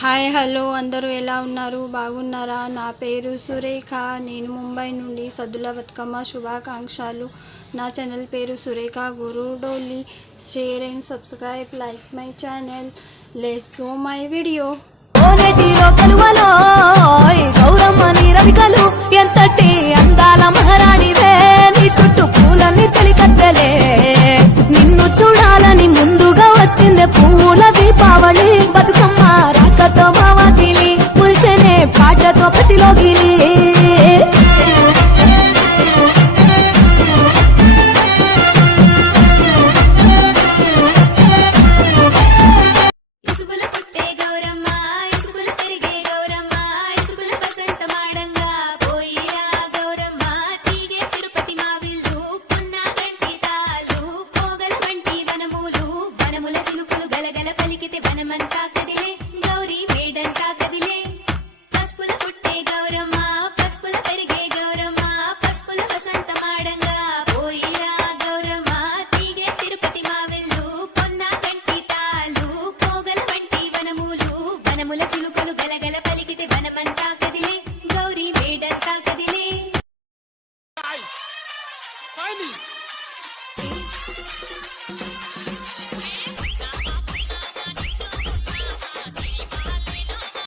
Hi hello అందరూ ఎలా ఉన్నారు బాగున్నారా? నా పేరు సురేఖ. నేను ముంబై నుండి సద్దుల బతుకమ్మ శుభాకాంక్షలు. నా ఛానల్ పేరు సురేఖ గురుడోలి. Share and subscribe like my channel. Let's go my video. Gauramma నీరవికలు ఎంతటి అందాల మహారాణివే, నీ చుట్టూ పూలన్నీ చలికత్తెలే. నిన్ను చూడాలని ముందుగా వచ్చిందే పువ్వుల దీపావళి. బతుకమ్మ రాకతో మావాతిలి మురిసెనే పాటతో ప్రతిలోగిలి. చిలుకలు గలగల పలికితే వనమంతా కదిలే, గౌరీ వేడంతా కదిలే.